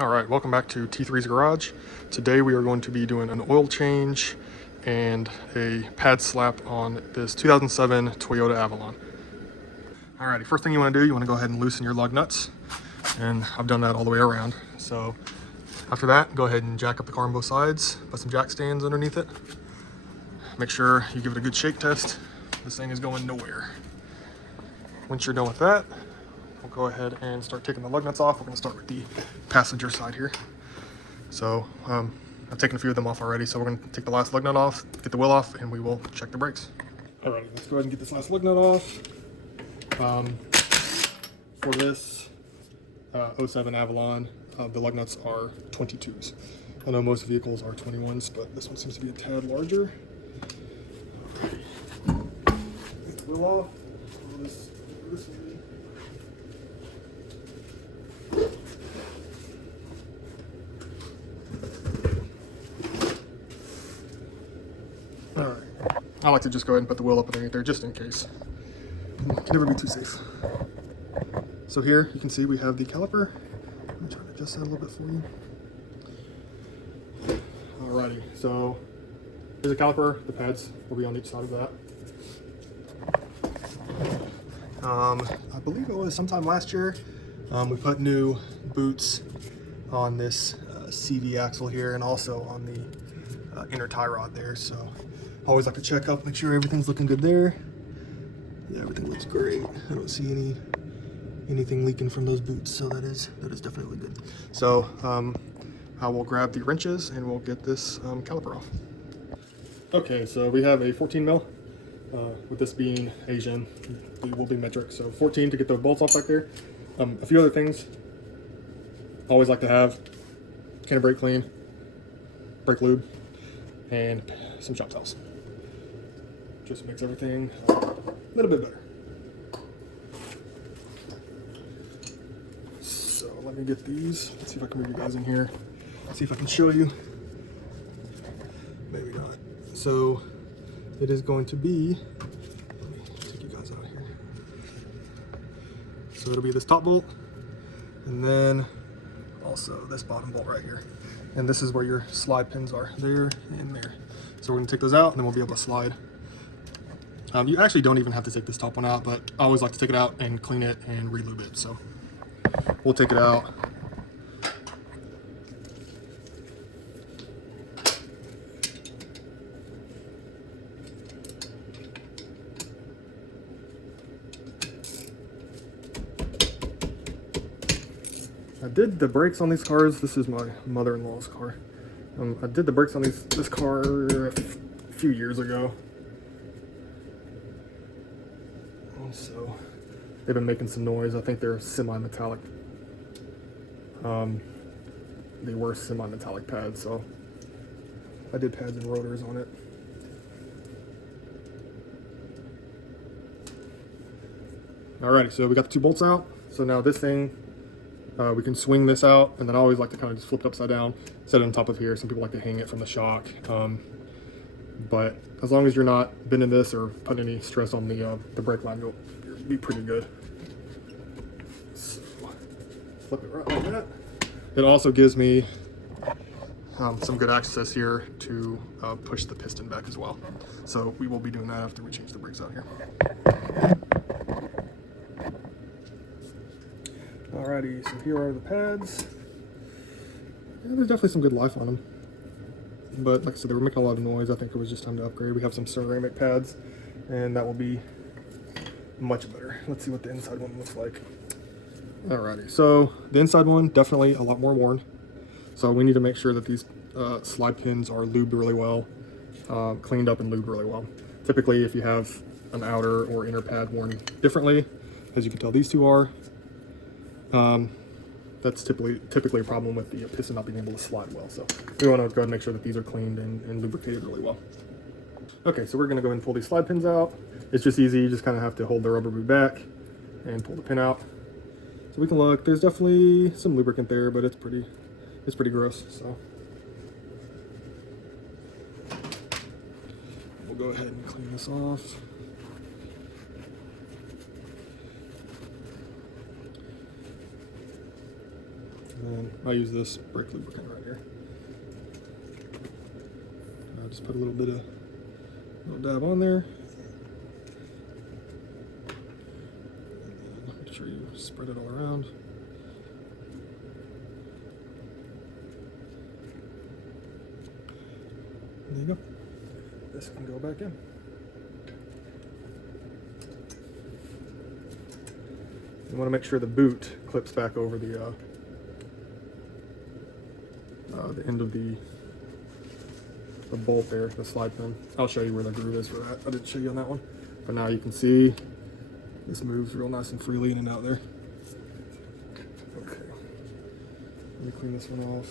All right, welcome back to T3's Garage. Today we are going to be doing an oil change and a pad slap on this 2007 Toyota Avalon. Alrighty, first thing you want to do, you want to go ahead and loosen your lug nuts, and I've done that all the way around. So after that, go ahead and jack up the car on both sides, put some jack stands underneath it. Make sure you give it a good shake test. This thing is going nowhere. Once you're done with that, we'll go ahead and start taking the lug nuts off. We're going to start with the passenger side here. So I've taken a few of them off already, so we're going to take the last lug nut off, get the wheel off, and we will check the brakes. Alrighty, let's go ahead and get this last lug nut off. For this 07 Avalon, the lug nuts are 22s. I know most vehicles are 21s, but this one seems to be a tad larger. Get the wheel off. This is Alright, I like to just go ahead and put the wheel up underneath there just in case. Can never be too safe. So here you can see we have the caliper. Let me try to adjust that a little bit for you. Alrighty, so here's a caliper. The pads will be on each side of that. I believe it was sometime last year, we put new boots on this CV axle here and also on the inner tie rod there. So I always like to check up, make sure everything's looking good there. Yeah, everything looks great. I don't see anything leaking from those boots, so that is definitely good. So I will grab the wrenches and we'll get this caliper off. Okay, so we have a 14 mil. With this being Asian, it will be metric. So 14 to get the bolts off back there. A few other things. Always like to have can of brake clean, brake lube, and some shop towels. Just makes everything a little bit better. So let me get these. Let's see if I can move you guys in here. See if I can show you. Maybe not. So it is going to be, let me take you guys out here. So it'll be this top bolt, and then also this bottom bolt right here. And this is where your slide pins are, there and there. So we're gonna take those out, and then we'll be able to slide. You actually don't even have to take this top one out, but I always like to take it out and clean it and re-lube it. So we'll take it out. I did the brakes on these cars. This is my mother-in-law's car. I did the brakes on this car a few years ago. So they've been making some noise. I think they're semi-metallic. They were semi-metallic pads, so I did pads and rotors on it. Alrighty, so we got the two bolts out. So now this thing, we can swing this out, and then I always like to kind of just flip it upside down, set it on top of here. Some people like to hang it from the shock. But as long as you're not bending this or putting any stress on the brake line, you'll be pretty good. So flip it right like that. It also gives me some good access here to push the piston back as well. So we will be doing that after we change the brakes out here. Alrighty, so here are the pads. Yeah, there's definitely some good life on them. But like I said, they were making a lot of noise. I think it was just time to upgrade. We have some ceramic pads, and that will be much better. Let's see what the inside one looks like. Alrighty, so the inside one, definitely a lot more worn. So we need to make sure that these slide pins are lubed really well, cleaned up and lubed really well. Typically, if you have an outer or inner pad worn differently, as you can tell these two are, that's typically a problem with the piston not being able to slide well. So we want to go ahead and make sure that these are cleaned and lubricated really well. Okay, so we're going to go ahead and pull these slide pins out. It's just easy. You just kind of have to hold the rubber boot back and pull the pin out. So we can look. There's definitely some lubricant there, but it's pretty gross. So we'll go ahead and clean this off. And then I use this brake lubricant right here. Just put a little dab on there. And then make sure you spread it all around. And there you go. This can go back in. You want to make sure the boot clips back over the end of the bolt there, the slide pin. I'll show you where the groove is for that. I didn't show you on that one. But now you can see this moves real nice and freely in and out there. Okay. Let me clean this one off.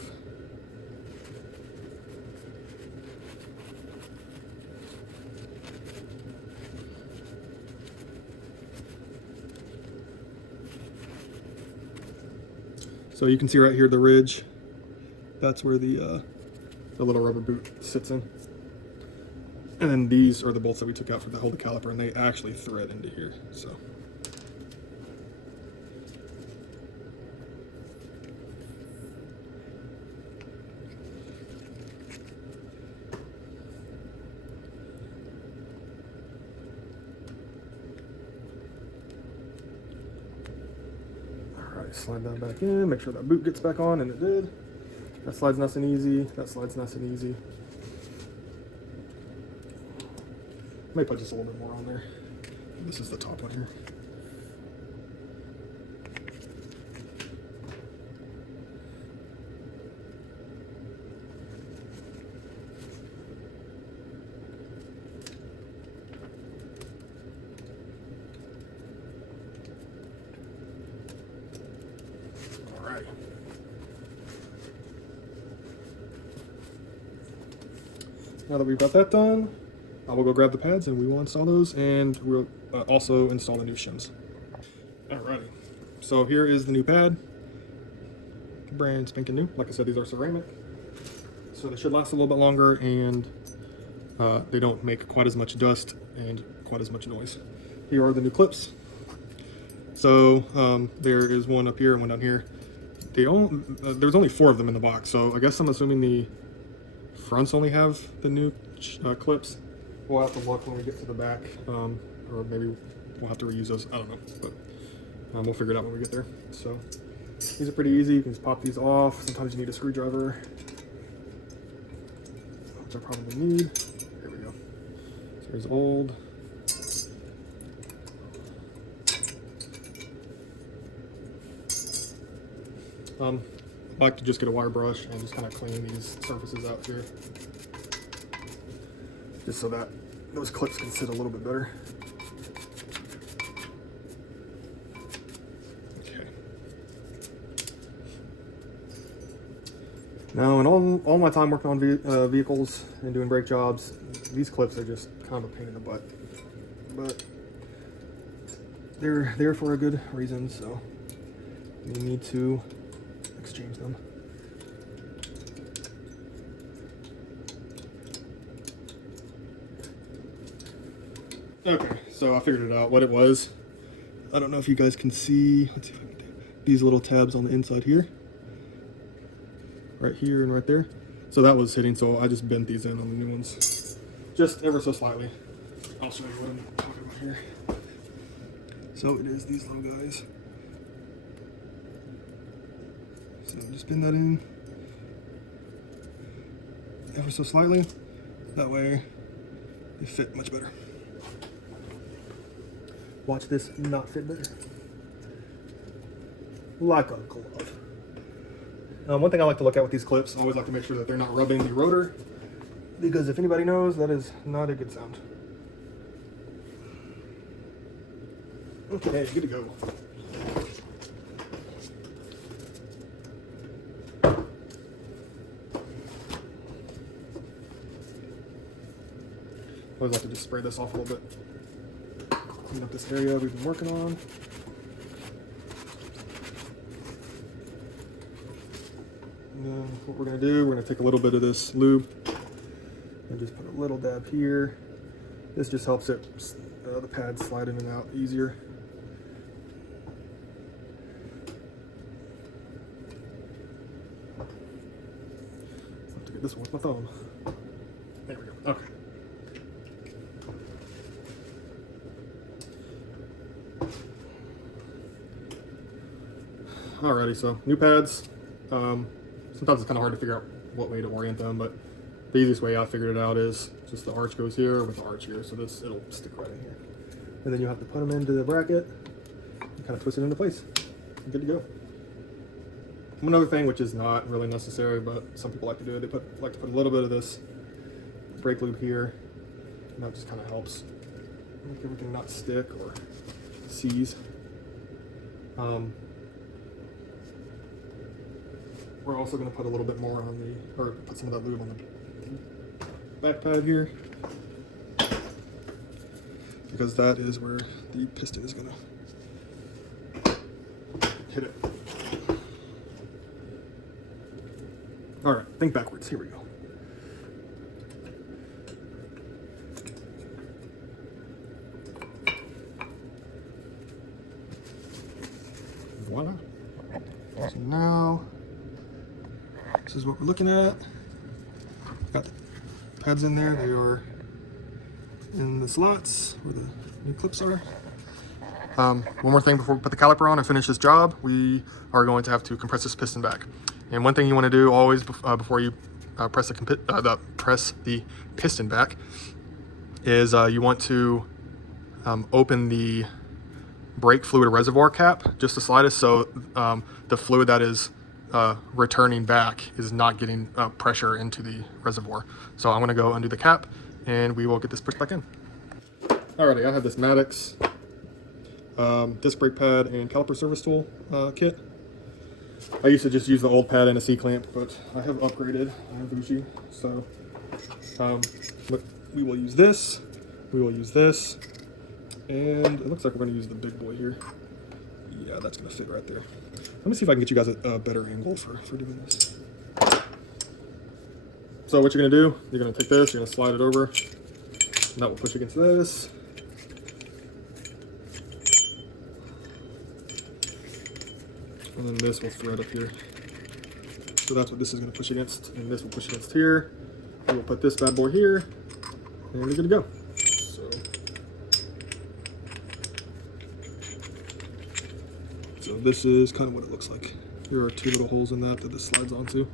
So you can see right here the ridge. That's where the little rubber boot sits in. And then these are the bolts that we took out for the hold the caliper, and they actually thread into here. So. Slide that back in, make sure that boot gets back on, and it did. That slides nice and easy, that slides nice and easy. May put just a little bit more on there. This is the top one here. Now that we've got that done, I will go grab the pads and we will install those, and we'll also install the new shims. Alrighty, so here is the new pad. Brand spanking new. Like I said, these are ceramic, so they should last a little bit longer, and they don't make quite as much dust and quite as much noise. Here are the new clips. So there is one up here and one down here. There's only 4 of them in the box, so I guess I'm assuming the fronts only have the new clips. We'll have to look when we get to the back, or maybe we'll have to reuse those. I don't know, but we'll figure it out when we get there. So these are pretty easy. You can just pop these off. Sometimes you need a screwdriver, which I probably need. Here we go. So here's old. I like to just get a wire brush and just kind of clean these surfaces out here, just so that those clips can sit a little bit better. Okay. Now, in all my time working on vehicles and doing brake jobs, these clips are just kind of a pain in the butt, but they're there for a good reason, so you need to exchange them. Okay, so I figured it out what it was. I don't know if you guys can see, let's see if I can do these little tabs on the inside here. Right here and right there. So that was hitting, so I just bent these in on the new ones. Just ever so slightly. I'll show you what I'm talking about here. So it is these little guys. So just bend that in ever so slightly. That way they fit much better. Watch this not fit better. Like a glove. One thing I like to look at with these clips, I always like to make sure that they're not rubbing the rotor, because if anybody knows, that is not a good sound. Okay, good to go. I always like to just spray this off a little bit. Clean up this area we've been working on. And then what we're going to do, we're going to take a little bit of this lube and just put a little dab here. This just helps it, the pad slide in and out easier. get this one with my thumb. There we go. Okay. Alrighty, so new pads. Sometimes it's kind of hard to figure out what way to orient them, but the easiest way I figured it out is just the arch goes here with the arch here, so it'll stick right in here. And then you have to put them into the bracket and kind of twist it into place. You're good to go. One other thing, which is not really necessary, but some people like to do it, they like to put a little bit of this brake lube here, and that just kind of helps make everything not stick or seize. We're also going to put a little bit more on or put some of that lube on the back pad here, because that is where the piston is going to hit it. All right, think backwards. Here we go. Voila. So now, this is what we're looking at. Got the pads in there. They are in the slots where the new clips are. One more thing before we put the caliper on and finish this job, we are going to have to compress this piston back. And one thing you want to do always before you press the piston back is you want to open the brake fluid reservoir cap just the slightest, so the fluid that is returning back is not getting pressure into the reservoir. So I'm going to go undo the cap and we will get this pushed back in. Alrighty, I have this Maddox disc brake pad and caliper service tool kit. I used to just use the old pad and a C-clamp, but I have upgraded. I'm bougie, so we will use this. We will use this, and it looks like we're going to use the big boy here. Yeah, that's going to fit right there. Let me see if I can get you guys a better angle for doing this. So what you're going to do, you're going to take this, you're going to slide it over, and that will push against this. And then this will thread up here. So that's what this is going to push against, and this will push against here. And we'll put this bad boy here, and we're good to go. So this is kind of what it looks like. Here are two little holes in that this slides onto.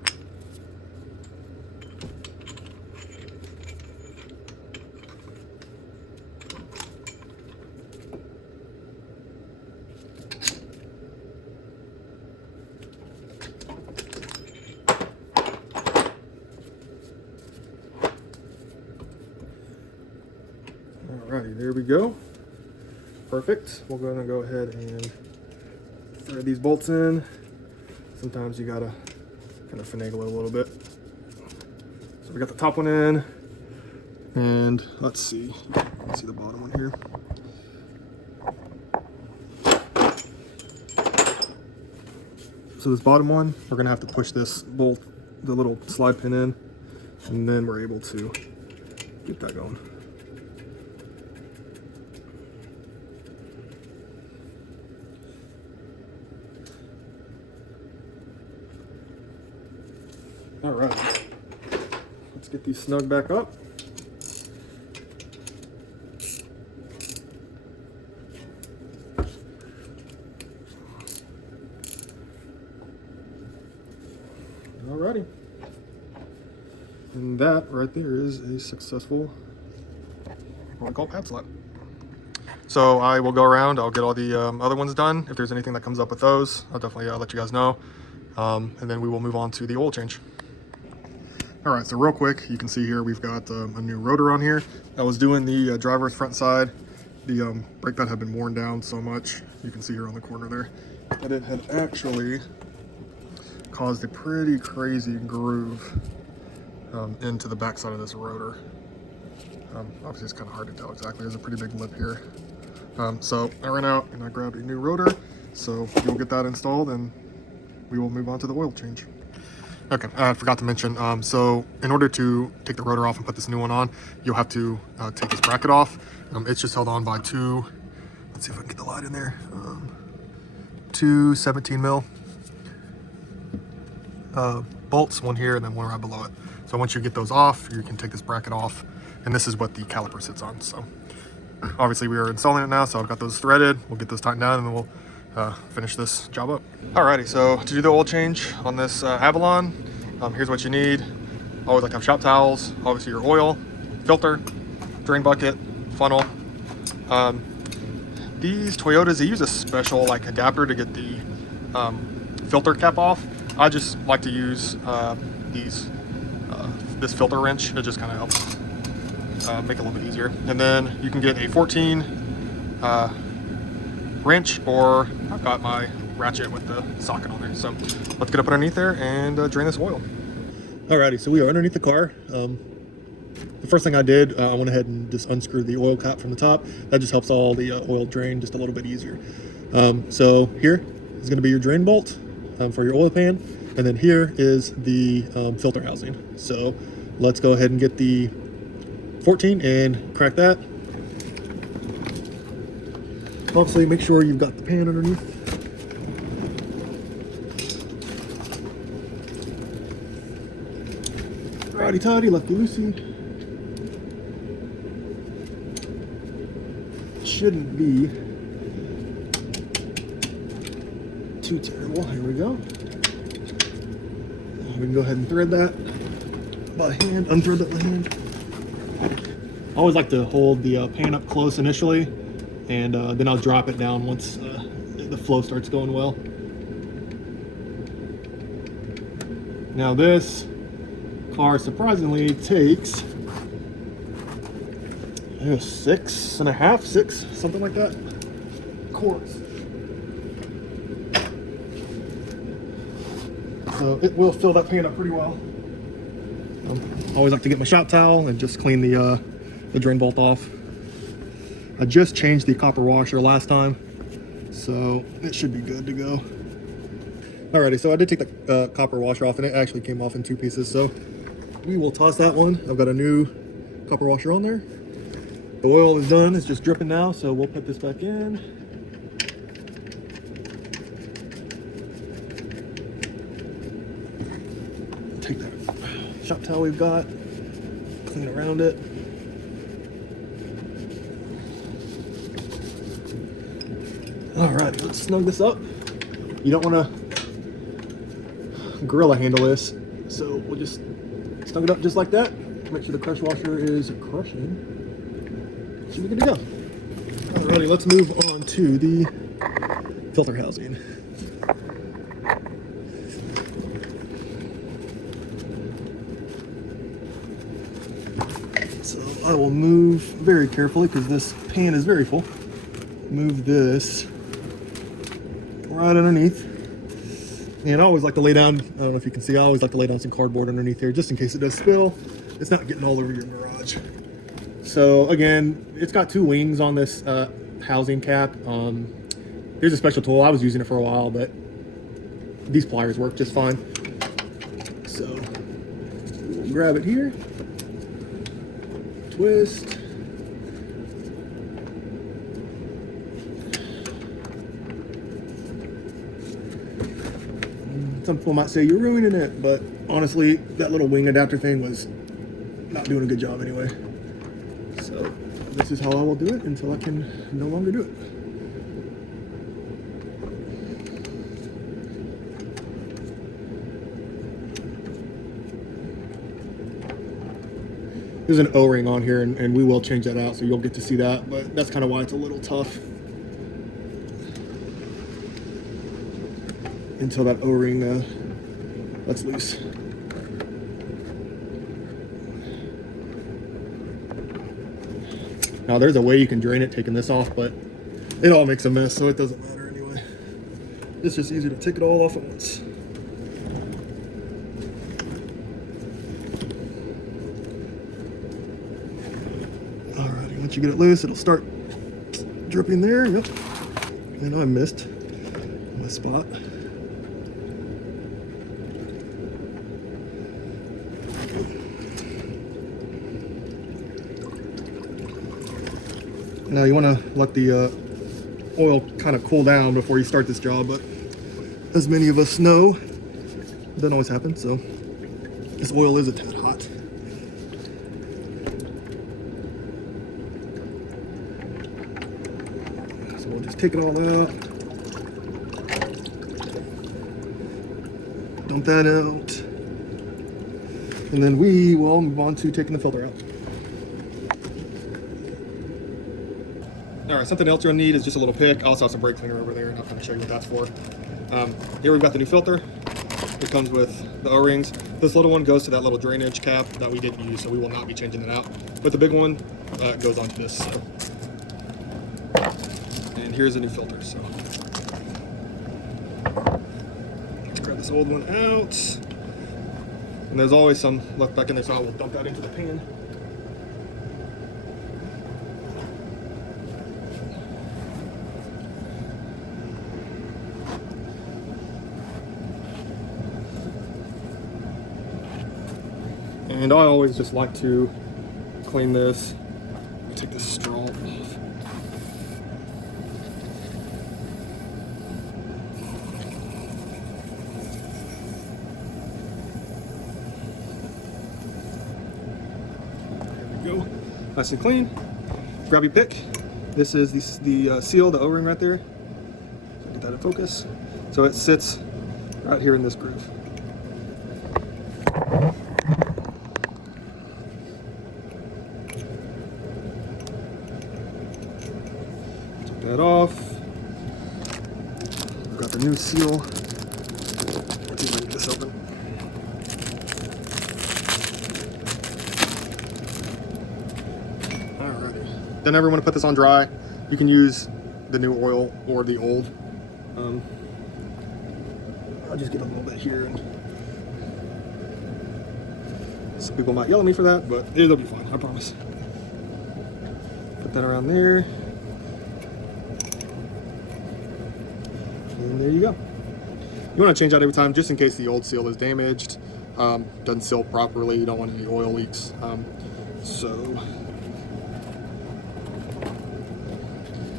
Alrighty, there we go. Perfect. We're going to go ahead and thread these bolts in. Sometimes you gotta kind of finagle it a little bit. So we got the top one in, and let's see the bottom one here. So this bottom one, we're gonna have to push this bolt, the little slide pin in, and then we're able to get that going. All right, let's get these snug back up. Alrighty, and that right there is a successful, what we call pad slap. So I will go around, I'll get all the other ones done. If there's anything that comes up with those, I'll definitely let you guys know. And then we will move on to the oil change. All right, so real quick, you can see here we've got a new rotor on here. I was doing the driver's front side. The brake pad had been worn down so much, you can see here on the corner there, that it had actually caused a pretty crazy groove into the backside of this rotor. Obviously it's kind of hard to tell exactly, there's a pretty big lip here. So I ran out and I grabbed a new rotor, so we'll get that installed and we will move on to the oil change. Okay, I forgot to mention, so in order to take the rotor off and put this new one on, you'll have to take this bracket off. It's just held on by two, let's see if I can get the light in there, two 17 mil bolts, one here and then one right below it. So So once you get those off, you can take this bracket off, and this is what the caliper sits on. So obviously we are installing it now, so I've got those threaded. We'll get those tightened down, and then we'll finish this job up. Alrighty, so to do the oil change on this Avalon, here's what you need. Always like to have shop towels, obviously your oil, filter, drain bucket, funnel. These Toyotas, they use a special like adapter to get the filter cap off. I just like to use this filter wrench. It just kind of helps make it a little bit easier. And then you can get a 14 wrench, or I've got my ratchet with the socket on there. So let's get up underneath there and drain this oil. Alrighty, so we are underneath the car. The first thing I did, I went ahead and just unscrewed the oil cap from the top. That just helps all the oil drain just a little bit easier. So here is going to be your drain bolt for your oil pan, and then here is the filter housing. So let's go ahead and get the 14 and crack that. Obviously, make sure you've got the pan underneath. Righty tighty, lefty loosey. Shouldn't be too terrible. Here we go. We can go ahead and thread that by hand, unthread that by hand. I always like to hold the pan up close initially, and then I'll drop it down once the flow starts going well. Now this car surprisingly takes 6.5, 6, something like that, quarts. So it will fill that pan up pretty well. I always like to get my shop towel and just clean the drain bolt off. I just changed the copper washer last time, so it should be good to go. Alrighty, so I did take the copper washer off, and it actually came off in 2 pieces, so we will toss that one. I've got a new copper washer on there. The oil is done, it's just dripping now, so we'll put this back in. Take that shop towel we've got, clean around it. Alright, let's snug this up. You don't want to gorilla handle this, so we'll just snug it up just like that. Make sure the crush washer is crushing. Should be good to go. Alrighty, let's move on to the filter housing. So I will move very carefully because this pan is very full. Move this right underneath. And I always like to lay down, I don't know if you can see, I always like to lay down some cardboard underneath here just in case it does spill. It's not getting all over your garage. So again, it's got 2 wings on this housing cap. There's a special tool. I was using it for a while, but these pliers work just fine. So we'll grab it here, twist. Some people might say you're ruining it, but honestly, that little wing adapter thing was not doing a good job anyway. So this is how I will do it until I can no longer do it. There's an O-ring on here, and we will change that out, so you'll get to see that, but that's kind of why it's a little tough until that O-ring lets loose. Now there's a way you can drain it taking this off, but it all makes a mess, so it doesn't matter anyway. It's just easier to take it all off at once. Alrighty, once you get it loose, it'll start dripping there. Yep. And I missed my spot. Now you want to let the oil kind of cool down before you start this job, but as many of us know, it doesn't always happen, so this oil is a tad hot. take it all out. Dump that out. And then we will move on to taking the filter out. All right, something else you'll need is just a little pick. I also have some brake cleaner over there, and I'm going to show you what that's for. Here we've got the new filter. It comes with the O-rings. This little one goes to that little drainage cap that we didn't use, so we will not be changing that out. But the big one goes onto this. So. And here's a new filter. So let's grab this old one out. And there's always some left back in there, so I will dump that into the pan. And I always just like to clean this. Take this straw off. There we go. Nice and clean. Grab your pick. This is the seal, the O-ring right there. Get that in focus. So it sits right here in this groove. That off. We've got the new seal. Let's see if I can get this open. Alrighty. Then everyone put this on dry. You can use the new oil or the old. I'll just get a little bit here. And some people might yell at me for that, but it'll be fine, I promise. Put that around there. And there you go. You want to change out every time just in case the old seal is damaged, doesn't seal properly, you don't want any oil leaks. So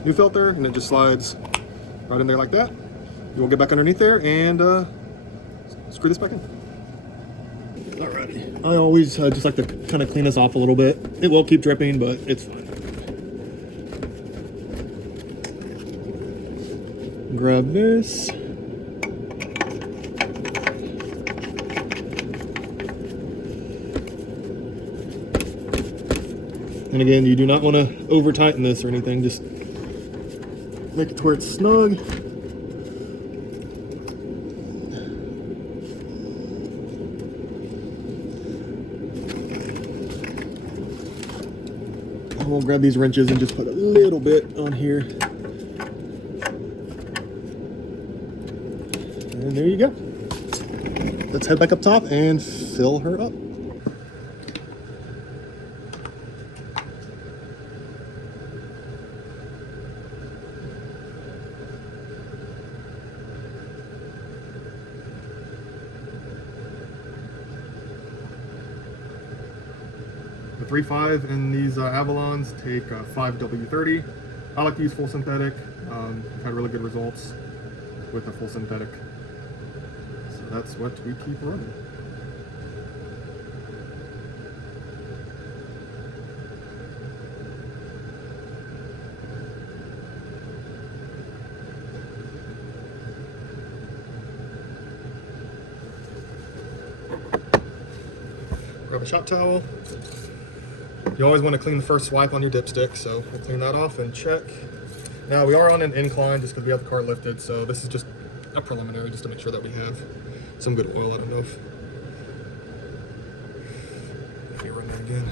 new filter, and it just slides right in there like that. You will get back underneath there and screw this back in. Alrighty. I always just like to kind of clean this off a little bit. It will keep dripping, but it's fine. Grab this. And again, you do not want to over tighten this or anything, just make it to where it's snug. We'll grab these wrenches and just put a little bit on here. And there you go. Let's head back up top and fill her up. The 3.5 in these Avalons take 5W30. I like to use full synthetic. I've had really good results with the full synthetic. So that's what we keep running. Grab a shop towel. You always want to clean the first swipe on your dipstick, so we'll clean that off and check. Now we are on an incline just because we have the car lifted, so this is just a preliminary just to make sure that we have some good oil. I don't know if you run that again.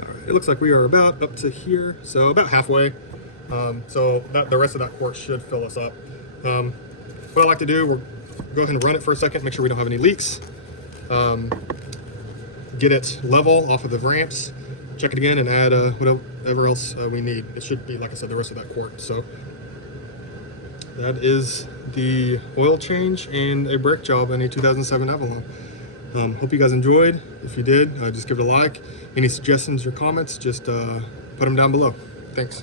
All right, it looks like we are about up to here, so about halfway. So the rest of that quart should fill us up. What I like to do, we'll go ahead and run it for a second, make sure we don't have any leaks. Get it level off of the ramps, check it again, and add whatever else we need. It should be, like I said, the rest of that quart. So that is the oil change and a brake job on a 2007 Avalon. Hope you guys enjoyed. If you did, just give it a like. Any suggestions or comments, just put them down below. Thanks.